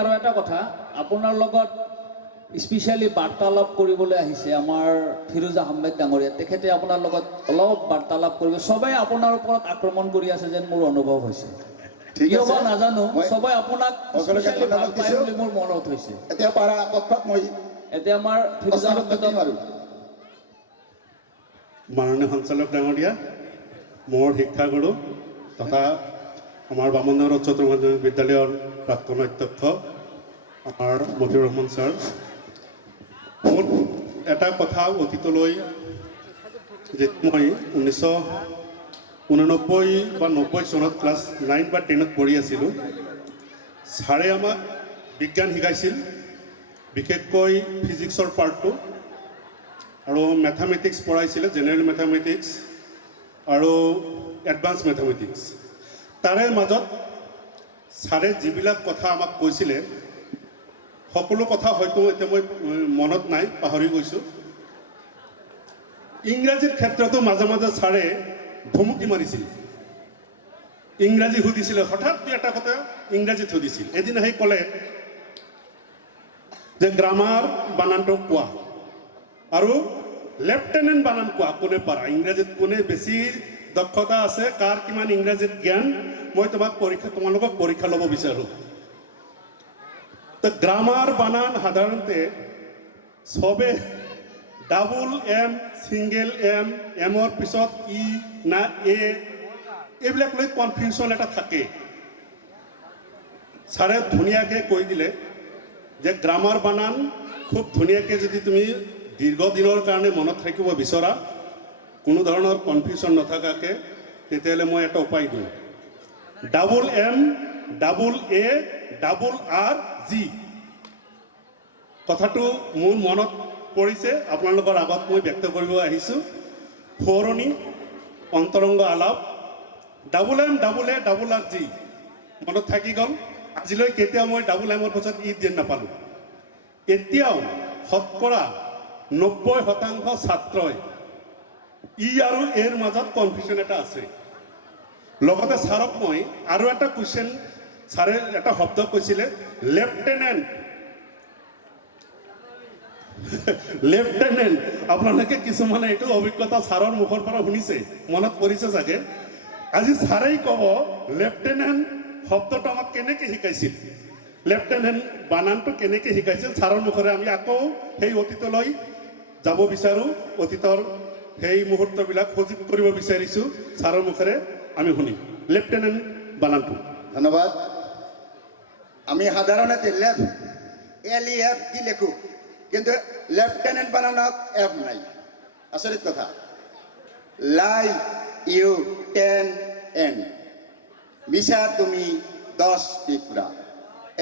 আৰু এটা কথা আপোনাৰ লগত স্পেচিয়েলি বাৰ্তালাপ কৰিবলৈ আহিছে আমাৰ ফিৰোজ আহমেদ ডাঙৰীয়া তেখেতে আপোনাৰ লগত অলপ বাৰ্তালাপ কৰিব সবাই আপোনাৰ ওপৰত আক্ৰমণ কৰি আছে যেন মোৰ অনুভৱ হৈছে কিয় বা নাজানো সবাই আপোনাক স্পেচিয়েলি ভাল পায় বুলি মোৰ মনত হৈছে এতিয়া পাৰা পক্ষত মই এতিয়া আমাৰ ফিৰোজ আহমেদ মাননীয় সঞ্চালক ডাঙৰীয়া মোৰ শিক্ষাগুৰু তথা আমাৰ বামুণনগৰ উচ্চতৰ মাধ্যমিক বিদ্যালয়ৰ প্ৰাক্তন অধ্যক্ষ আমাৰ মফিউৰ ৰহমান ছাৰ মোৰ এটা কথা অতীতলৈ যেতিয়া মই 1989 বা 90 চনত ক্লাছ 9 বা 10ত পঢ়ি আছিলোঁ ছাৰে আমাক বিজ্ঞান শিকাইছিল বিশেষকৈ ফিজিক্সৰ পাৰ্টটো আৰু মেথামেটিক্স পঢ়াইছিলে জেনেৰেল মেথামেটিক্স আৰু এডভান্স মেথামেটিক্স তাৰে মাজত ছাৰে যিবিলাক কথা আমাক কৈছিলে সকলো কথা হয়তো এতিয়া মই মনত নাই পাহৰি গৈছোঁ ইংৰাজীৰ ক্ষেত্ৰতো মাজে মাজে ছাৰে ভুমুকি মাৰিছিল ইংৰাজী সুধিছিলে হঠাৎ এটা কথা ইংৰাজীত সুধিছিল এদিন আহি ক'লে যে গ্ৰামাৰ বানানটো কোৱা আৰু লেফটেনেণ্ট বানান কোৱা কোনে পাৰা ইংৰাজীত কোনে বেছি দক্ষতা আছে কাৰ কিমান ইংৰাজীত জ্ঞান মই তোমালোকক পৰীক্ষা ল'ব বিচাৰোঁ তো গ্ৰামাৰ বানান সাধাৰণতে সবে ডাবল এম সিংগেল এমৰ পিছত ই না এ এইবিলাক লৈ কনফিউজন এটা থাকে ছাৰে ধুনীয়াকৈ কৈ দিলে যে গ্ৰামাৰ বানান খুব ধুনীয়াকৈ যদি তুমি দীৰ্ঘদিনৰ কাৰণে মনত থাকিব বিচৰা কোনো ধৰণৰ কনফিউজন নথকাকৈ তেতিয়াহ'লে মই এটা উপায় দিওঁ double M double A double R G কথাটো মোৰ মনত পৰিছে আপোনালোকৰ আগত মই ব্যক্ত কৰিব আহিছোঁ সোঁৱৰণি অন্তৰংগ আলাপ double M double A double R G মনত থাকি গ'ল আজিলৈ কেতিয়াও মই ডাবল এমৰ পাছত ই দি নাপালোঁ এতিয়াও শতকৰা 90% ছাত্ৰই ই আৰু এৰ মাজত কনফিউজন এটা আছে লগতে ছাৰক মই আৰু এটা কুৱেশ্যন ছাৰে এটা শব্দ কৈছিলে লেফটেনেণ্ট আপোনালোকে কিছুমানে এইটো অভিজ্ঞতা ছাৰৰ মুখৰ পৰা শুনিছে মনত পৰিছে চাগে আজি ছাৰেই ক'ব লেফটেনেণ্ট শব্দটো আমাক কেনেকৈ শিকাইছিল লেফটেনেণ্ট বানানটো কেনেকৈ শিকাইছিল ছাৰৰ মুখৰে আমি আকৌ সেই অতীতলৈ যাব বিচাৰোঁ অতীতৰ সেই মুহূৰ্তবিলাক সজীৱ কৰিব বিচাৰিছোঁ ছাৰৰ মুখেৰে আমি শুনিম লেফটেনেণ্ট বানানটো ধন্যবাদ আমি সাধাৰণতে লেফ্ট LEF দি লেখোঁ কিন্তু লেফটেনেণ্ট বানানত এফ নাই আচৰিত কথা লাই ইউ 10 N মিছা তুমি 10 পিঁপৰা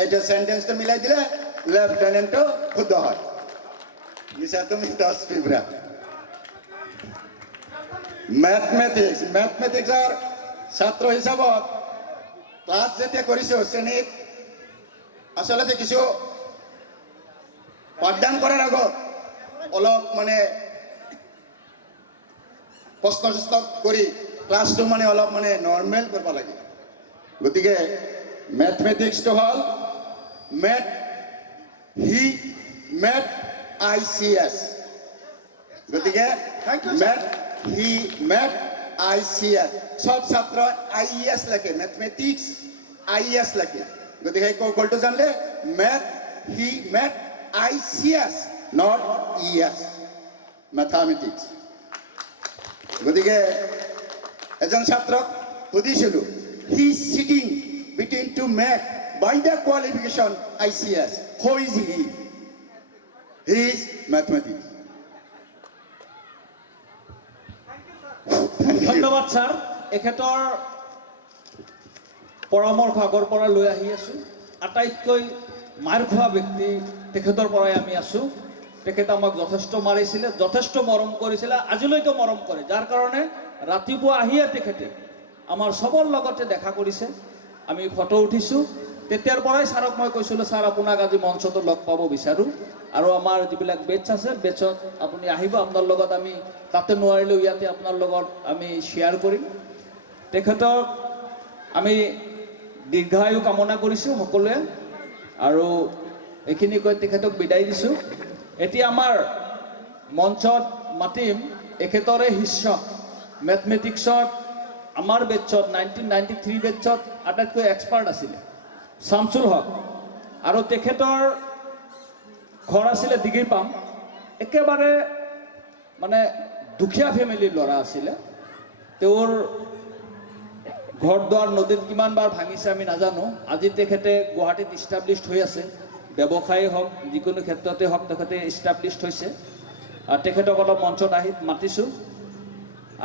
এইটো চেণ্টেন্সটো মিলাই দিলে লেফটেনেণ্টটো শুদ্ধ হয় মিছা তুমি 10 পিঁপৰা মেথমেটিক্সৰ ছাত্ৰ হিচাপত ক্লাছ যেতিয়া কৰিছোঁ শ্ৰেণীত আচলতে কিছু পাঠদান কৰাৰ আগত অলপ মানে প্ৰশ্ন চস্ত কৰি ক্লাছটো মানে অলপ মানে নৰ্মেল কৰিব লাগে গতিকে মেথমেটিক্সটো হ'ল মেথ ICS গতিকে মেথ ICS সব ছাত্ৰ IES লেখে মেথমেটিক্স IES লেখে গতিকে সেই কৌশলটো জানিলে math ICS not ES mathematics গতিকে এজন ছাত্ৰক সুধিছিলোঁ he is sitting between two math by the qualification ICS who is he is mathematics ধন্যবাদ ছাৰ এখেতৰ পৰামৰ্শ আগৰ পৰা লৈ আহি আছোঁ আটাইতকৈ মাৰ খোৱা ব্যক্তি তেখেতৰ পৰাই আমি আছোঁ তেখেতে আমাক যথেষ্ট মাৰিছিলে যথেষ্ট মৰম কৰিছিলে আজিলৈকে মৰম কৰে যাৰ কাৰণে ৰাতিপুৱা আহিয়ে তেখেতে আমাৰ সবৰ লগতে দেখা কৰিছে আমি ফটো উঠিছোঁ তেতিয়াৰ পৰাই ছাৰক মই কৈছিলোঁ ছাৰ আপোনাক আজি মঞ্চটো লগ পাব বিচাৰোঁ আৰু আমাৰ যিবিলাক বেটছ আছে বেটছত আপুনি আহিব আপোনাৰ লগত আমি তাতে নোৱাৰিলেও ইয়াতে আপোনাৰ লগত আমি শ্বেয়াৰ কৰিম তেখেতক আমি দীৰ্ঘায়ু কামনা কৰিছোঁ সকলোৱে আৰু এইখিনি কৈ তেখেতক বিদায় দিছোঁ। এতিয়া আমাৰ মঞ্চত মাতিম এখেতৰে শিষ্য মেথমেটিক্সত আমাৰ বেটছত 1993 বেটছত আটাইতকৈ এক্সপাৰ্ট আছিলে শামছুল হক, আৰু তেখেতৰ ঘৰ আছিলে দিগিৰপাম। একেবাৰে মানে দুখীয়া ফেমিলিৰ ল'ৰা আছিলে। তেওঁৰ ঘৰ দুৱাৰ নদীত কিমানবাৰ ভাঙিছে আমি নাজানো। আজি তেখেতে গুৱাহাটীত ইষ্টাব্লিছড হৈ আছে, ব্যৱসায়ী হওক যিকোনো ক্ষেত্ৰতে হওক তেখেতে ইষ্টাব্লিছড হৈছে। তেখেতক অলপ মঞ্চত আহি মাতিছোঁ।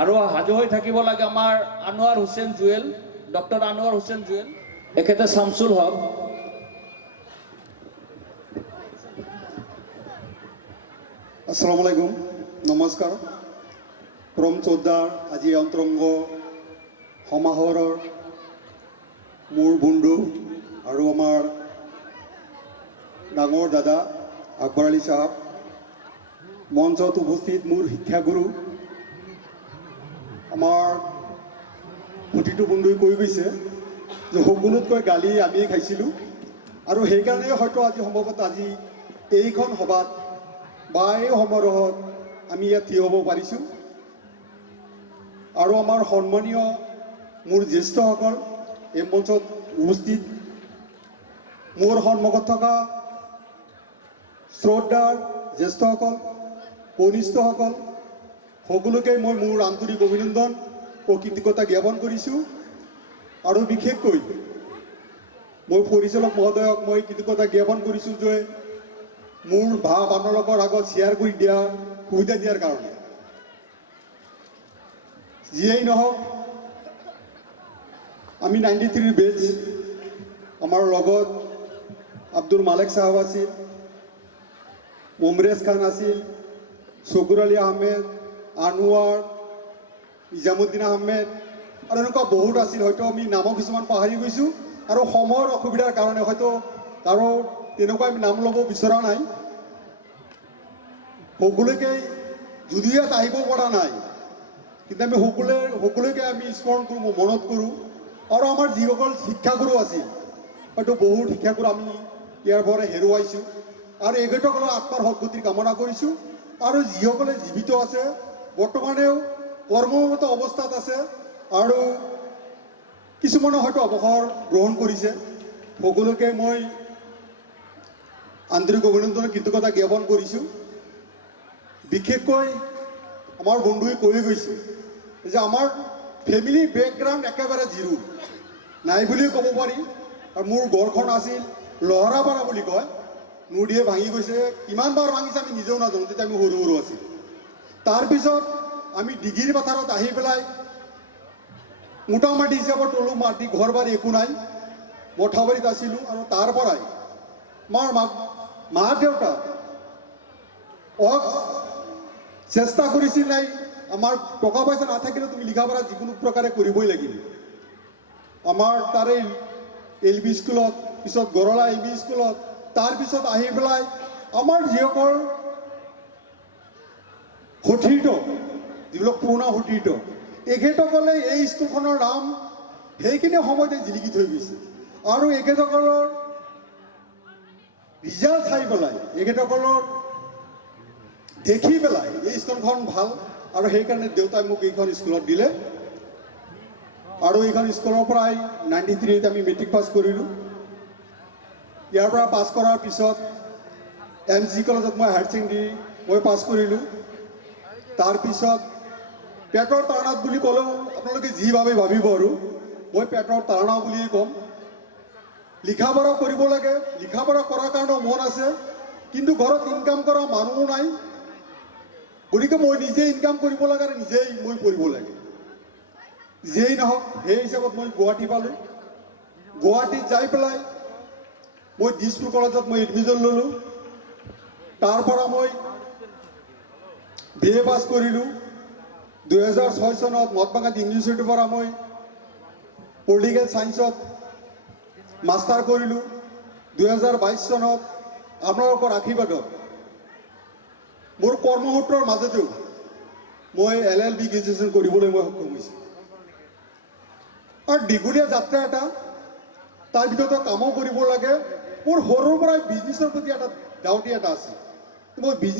আৰু সাজু হৈ থাকিব লাগে আমাৰ আনোৱাৰ হুছেইন জুৱেল, ডক্টৰ আনোৱাৰ হুছেইন জুৱেল, এখেতে শামছুল হক। আসসালামু আলাইকুম, নমস্কাৰ। পৰম চৌদ্ধাৰ আজি অন্তৰংগ সমাৰোহৰ মোৰ বন্ধু আৰু আমাৰ ডাঙৰ দাদা আকবৰ আলী চাহাব, মঞ্চত উপস্থিত মোৰ শিক্ষাগুৰু, আমাৰ প্ৰতিটো বন্ধুই কৈ গৈছে যে সকলোতকৈ গালি আমিয়ে খাইছিলোঁ, আৰু সেইকাৰণে হয়তো আজি সম্ভৱতঃ আজি এইখন সভাত বা এই সমাৰোহত আমি ইয়াত থিয় হ'ব পাৰিছোঁ। আৰু আমাৰ সন্মানীয় মোৰ জ্যেষ্ঠসকল এই মঞ্চত উপস্থিত, মোৰ সন্মুখত থকা শ্ৰদ্ধাৰ জ্যেষ্ঠসকল, কনিষ্ঠসকল, সকলোকে মই মোৰ আন্তৰিক অভিনন্দন ও কৃতজ্ঞতা জ্ঞাপন কৰিছোঁ। আৰু বিশেষকৈ মই পৰিচালক মহোদয়ক মই কৃতজ্ঞতা জ্ঞাপন কৰিছোঁ যে মোৰ ভাৱ আপোনালোকৰ আগত শ্বেয়াৰ কৰি দিয়াৰ সুবিধা দিয়াৰ কাৰণে। যিয়েই নহওক, আমি 93 বেচ, আমাৰ লগত আব্দুল মালেক চাহাব আছিল, মুমৰেজ খান আছিল, চকুৰ আলী আহমেদ, আনোৱাৰ, ইজামুদ্দিন আহমেদ আৰু এনেকুৱা বহুত আছিল। হয়তো আমি নামো কিছুমান পাহৰি গৈছোঁ, আৰু সময়ৰ অসুবিধাৰ কাৰণে হয়তো কাৰো তেনেকুৱা আমি নাম ল'ব বিচৰা নাই। সকলোকে যদিও ইয়াত আহিব পৰা নাই, কিন্তু আমি সকলোকে আমি স্মৰণ কৰোঁ, মনত কৰোঁ। আৰু আমাৰ যিসকল শিক্ষাগুৰু আছিল, হয়তো বহুত শিক্ষাগুৰু আমি ইয়াৰ পৰা হেৰুৱাইছোঁ, আৰু এখেতসকলৰ আত্মাৰ সদ্গতিৰ কামনা কৰিছোঁ। আৰু যিসকলে জীৱিত আছে, বৰ্তমানেও কৰ্মৰত অৱস্থাত আছে, আৰু কিছুমানে হয়তো অৱসৰ গ্ৰহণ কৰিছে, সকলোকে মই আন্তৰিক অভিনন্দন কৃতজ্ঞতা জ্ঞাপন কৰিছোঁ। বিশেষকৈ আমাৰ বন্ধুৱে কৈ গৈছে যে আমাৰ ফেমিলি বেকগ্ৰাউণ্ড একেবাৰে জিৰো নাই বুলিও ক'ব পাৰি। আৰু মোৰ ঘৰখন আছিল লহৰাপাৰা বুলি কয়, নদীয়ে ভাঙি গৈছে, কিমানবাৰ ভাঙিছে আমি নিজেও নাজানো, তেতিয়া আমি সৰু সৰু আছিলোঁ। তাৰপিছত আমি ডিগ্ৰীৰ পথাৰত আহি পেলাই মোটামাটি হিচাপত তলো মাটি ঘৰ বাৰী একো নাই, মঠাবাৰীত আছিলোঁ। আৰু তাৰ পৰাই আমাৰ মা দেউতা চেষ্টা কৰিছিল নাই, আমাৰ টকা পইচা নাথাকিলে তুমি লিখা পঢ়া যিকোনো প্ৰকাৰে কৰিবই লাগিব। আমাৰ তাৰে LP স্কুলত, পিছত গৰলা LP স্কুলত, তাৰপিছত আহি পেলাই আমাৰ যিসকল সতীৰ্থ, যিবিলাক পুৰণা সতীৰ্থ, এখেতসকলে এই স্কুলখনৰ নাম সেইখিনি সময়তে জিলিকি থৈ গৈছে। আৰু এখেতসকলৰ ৰিজাল্ট চাই পেলাই, এখেতসকলৰ দেখি পেলাই এই স্কুলখন ভাল, আৰু সেইকাৰণে দেউতাই মোক এইখন স্কুলত দিলে। আৰু এইখন স্কুলৰ পৰাই 93ত আমি মেট্ৰিক পাছ কৰিলোঁ। ইয়াৰ পৰা পাছ কৰাৰ পিছত MC কলেজত মই হায়াৰ ছেকেণ্ডেৰী মই পাছ কৰিলোঁ। তাৰপিছত পেটৰ তাৰণাত বুলি ক'লেও আপোনালোকে যি ভাবিব, আৰু মই পেটৰ তাৰণা বুলিয়েই ক'ম। লিখা পঢ়া কৰিব লাগে, লিখা পঢ়া কৰাৰ কাৰণেও মন আছে, কিন্তু ঘৰত ইনকাম কৰা মানুহো নাই। গতিকে মই নিজে ইনকাম কৰিব লাগে আৰু নিজেই মই পঢ়িব লাগে। যিয়েই নহওক, সেই হিচাপত মই গুৱাহাটী পালোঁ। গুৱাহাটীত যাই পেলাই মই দিছপুৰ কলেজত মই এডমিশ্যন ল'লোঁ। তাৰ পৰা মই BA পাছ কৰিলোঁ। 2006 চনত মহাত্মা গান্ধী ইউনিভাৰ্চিটিৰ পৰা মই পলিটিকেল ছায়েন্সত মাষ্টাৰ কৰিলোঁ। 2022 চনত আপোনালোকৰ আশীৰ্বাদত মোৰ কৰ্মসূত্ৰৰ মাজতেও মই LLB গ্ৰেজুৱেশ্যন কৰিবলৈ মই সক্ষম হৈছোঁ। আৰু দীঘলীয়া যাত্ৰা এটা, তাৰ ভিতৰতে কামো কৰিব লাগে, মোৰ সৰুৰ পৰাই বিজনেছৰ প্ৰতি এটা ডাউটি এটা আছে মই বিজনেছ